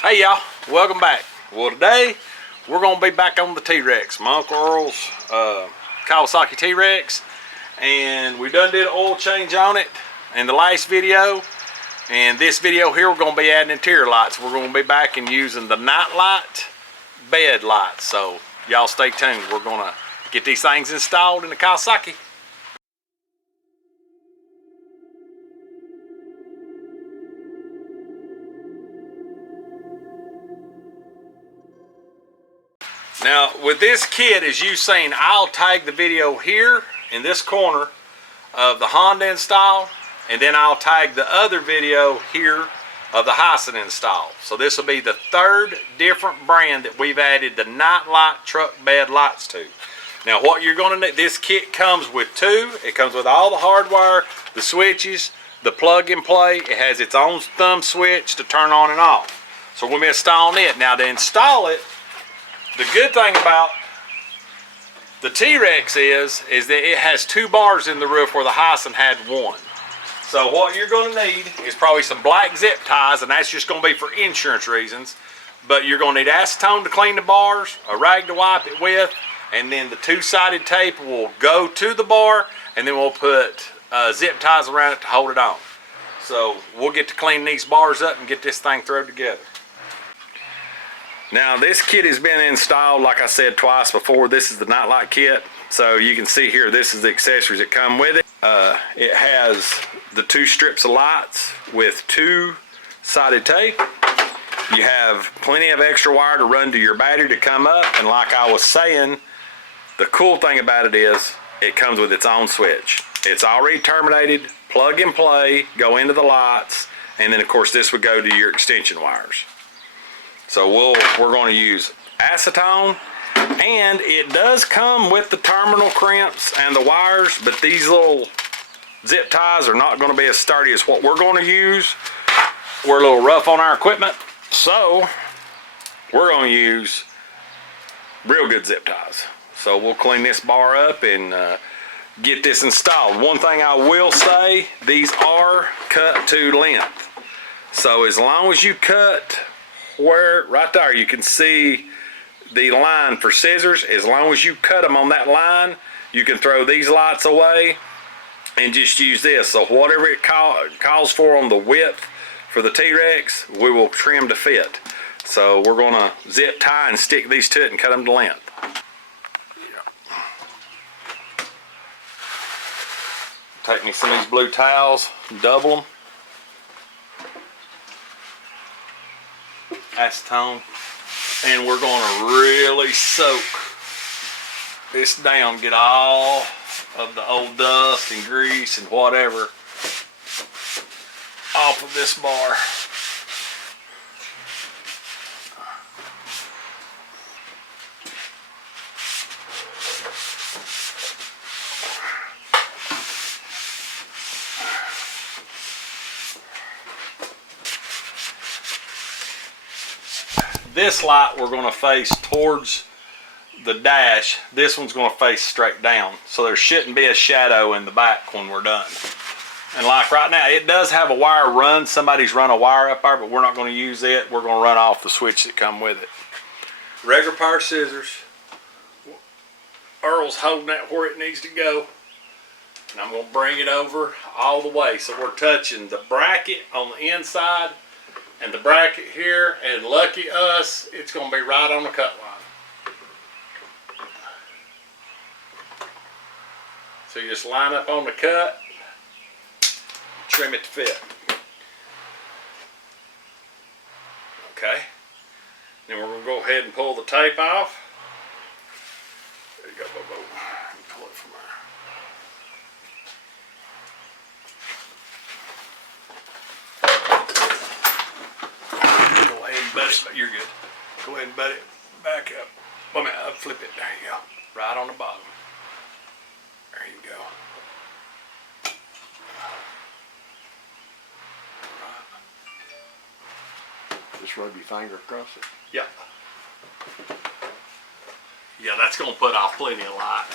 Hey y'all, welcome back. Well, today we're gonna be back on the T-Rex, my Uncle Earl's Kawasaki Teryx, and we done did an oil change on it in the last video. And this video here, we're gonna be adding interior lights. We're gonna be back and using the night light bed lights. So y'all stay tuned. We're gonna get these things installed in the Kawasaki. Now with this kit, as you've seen, I'll tag the video here in this corner of the Honda install, and then I'll tag the other video here of the Hyson install. So this will be the third different brand that we've added the night light truck bed lights to. Now what you're going to need, this kit comes with two. It comes with all the hardwire, the switches, the plug and play. It has its own thumb switch to turn on and off. So we'll be installing it. Now to install it, the good thing about the T-Rex is that it has two bars in the roof where the Hyson had one. So what you're going to need is probably some black zip ties, and that's just going to be for insurance reasons. But you're going to need acetone to clean the bars, a rag to wipe it with, and then the two-sided tape will go to the bar, and then we'll put zip ties around it to hold it on. So we'll get to clean these bars up and get this thing thrown together. Now this kit has been installed, like I said, twice before. This is the nightlight kit. So you can see here, this is the accessories that come with it. It has the two strips of lights with two-sided tape. You have plenty of extra wire to run to your battery to come up. And like I was saying, the cool thing about it is it comes with its own switch. It's already terminated, plug and play, go into the lights, and then of course this would go to your extension wires. So we're going to use acetone, and it does come with the terminal crimps and the wires, but these little zip ties are not going to be as sturdy as what we're going to use. We're a little rough on our equipment, so we're going to use real good zip ties. So we'll clean this bar up and get this installed. One thing I will say, these are cut to length. So as long as you cut where right there you can see the line for scissors, as long as you cut them on that line, you can throw these lights away and just use this. So whatever it calls for on the width for the T-Rex, we will trim to fit. So we're going to zip tie and stick these to it and cut them to length. Take me some of these blue towels, double them. Acetone, and we're going to really soak this down, get all of the old dust and grease and whatever off of this bar. This light we're going to face towards the dash. This one's going to face straight down. So there shouldn't be a shadow in the back when we're done. And like right now, it does have a wire run. Somebody's run a wire up there, but we're not going to use it. We're going to run off the switch that come with it. Regular pair of scissors. Earl's holding that where it needs to go. And I'm going to bring it over all the way. So we're touching the bracket on the inside and the bracket here, and lucky us, it's going to be right on the cut line. So you just line up on the cut, trim it to fit. Okay, then we're going to go ahead and pull the tape off. There you go, Bobo. Pull it from there. But you're good. Go ahead and butt it back up. Wait a minute, flip it. There you go. Right on the bottom. There you go. Right. Just rub your finger across it. Yeah. Yeah, that's going to put off plenty of light.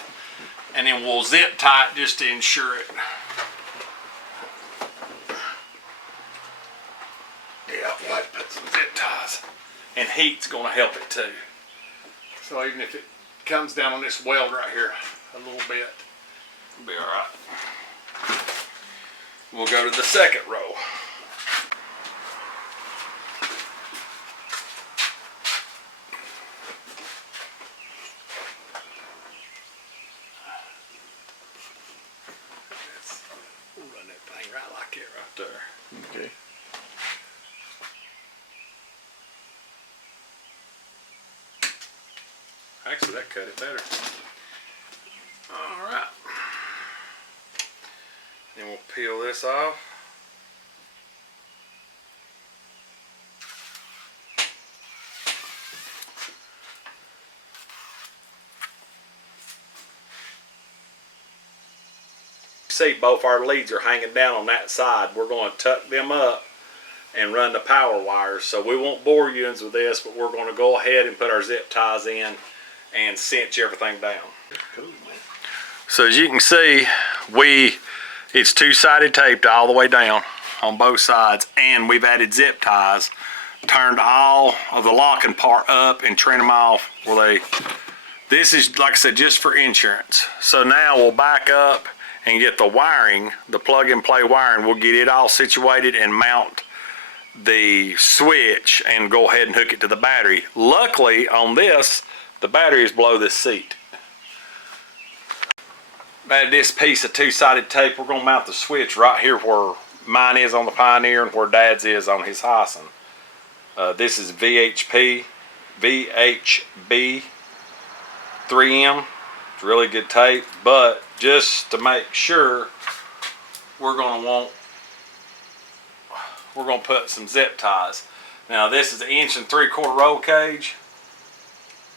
And then we'll zip tie it just to ensure it. Yeah, we'll have to put some zip ties. and heat's going to help it too. So even if it comes down on this weld right here a little bit, it'll be all right. We'll go to the second row. We'll run that thing right like it right there. Okay. Actually, that cut it better. All right. Then we'll peel this off. See, both our leads are hanging down on that side. We're going to tuck them up and run the power wires. So we won't bore you with this, but we're going to go ahead and put our zip ties in and cinch everything down. Cool, man. So as you can see, it's two-sided taped all the way down on both sides, and we've added zip ties, turned all of the locking part up and trimmed them off where this is, like I said, just for insurance. So now we'll back up and get the wiring, the plug-and-play wiring. We'll get it all situated and mount the switch and go ahead and hook it to the battery. Luckily on this, the battery is below this seat. Add this piece of two-sided tape. We're going to mount the switch right here where mine is on the Pioneer and where Dad's is on his Hyson. This is VHB 3M. It's really good tape, but just to make sure, we're going to put some zip ties. Now this is an 1 3/4 roll cage,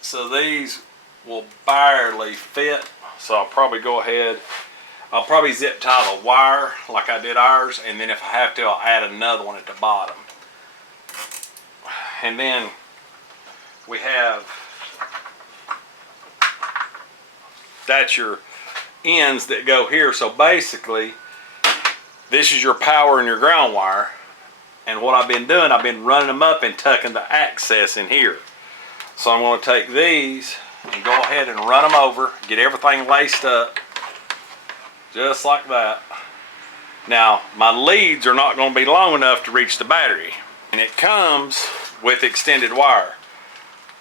so these will barely fit. So I'll probably go ahead, I'll probably zip tie the wire like I did ours, and then if I have to, I'll add another one at the bottom. And then we have, that's your ends that go here. So basically, this is your power and your ground wire. And what I've been doing, I've been running them up and tucking the access in here. So I'm going to take these and go ahead and run them over, get everything laced up, just like that. Now, my leads are not going to be long enough to reach the battery, and it comes with extended wire.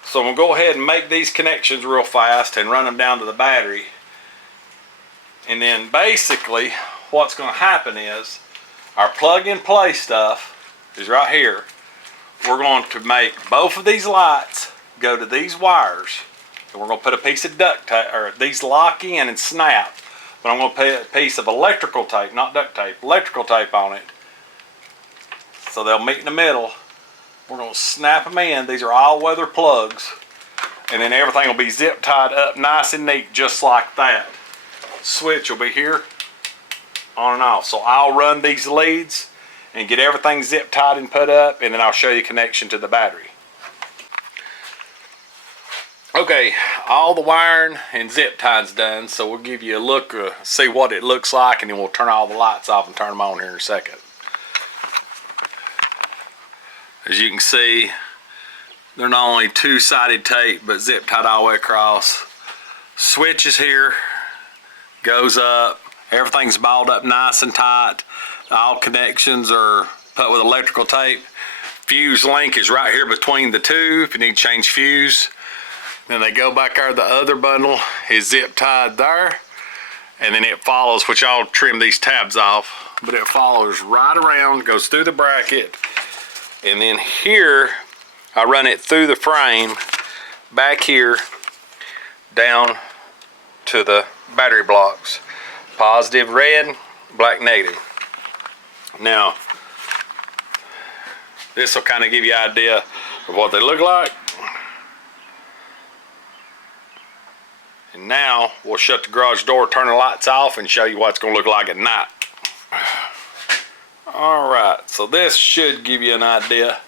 So I'm going to go ahead and make these connections real fast and run them down to the battery. And then basically, what's going to happen is, our plug-and-play stuff is right here. We're going to make both of these lights go to these wires. And we're going to put a piece of duct tape, or these lock in and snap. But I'm going to put a piece of electrical tape, not duct tape, electrical tape on it. So they'll meet in the middle. We're going to snap them in. These are all-weather plugs. And then everything will be zip tied up nice and neat, just like that. Switch will be here, on and off. So I'll run these leads and get everything zip tied and put up, and then I'll show you connection to the battery. Okay, all the wiring and zip ties done, so we'll give you a look, see what it looks like, and then we'll turn all the lights off and turn them on here in a second. As you can see, they're not only two-sided tape, but zip tied all the way across. Switch is here, goes up, everything's balled up nice and tight. All connections are put with electrical tape. Fuse link is right here between the two if you need to change fuse. Then they go back there, the other bundle is zip tied there, and then it follows, which I'll trim these tabs off, but it follows right around, goes through the bracket, and then here I run it through the frame, back here, down to the battery blocks. Positive red, black negative. Now, this will kind of give you an idea of what they look like. And now we'll shut the garage door, turn the lights off, and show you what it's going to look like at night. Alright, so this should give you an idea.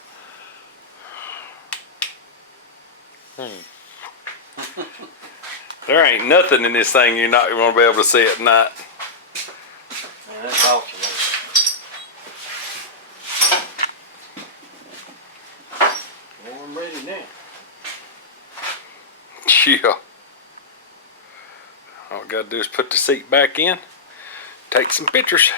There ain't nothing in this thing you're not going to be able to see at night. Man, that's awesome. Warm, ready Yeah. Yeah. All we gotta do is put the seat back in, take some pictures.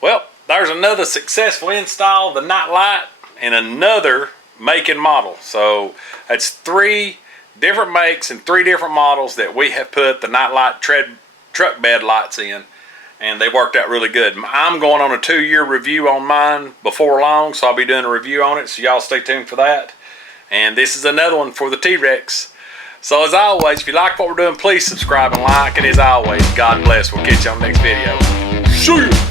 Well, there's another successful install of the NILIGHT and another make and model. So that's 3 different makes and 3 different models that we have put the NILIGHT truck bed lights in, and they worked out really good. I'm going on a 2-year review on mine before long, so I'll be doing a review on it, so y'all stay tuned for that. And this is another one for the Teryx. So as always, if you like what we're doing, please subscribe and like, and as always, God bless. We'll catch you on the next video. See ya!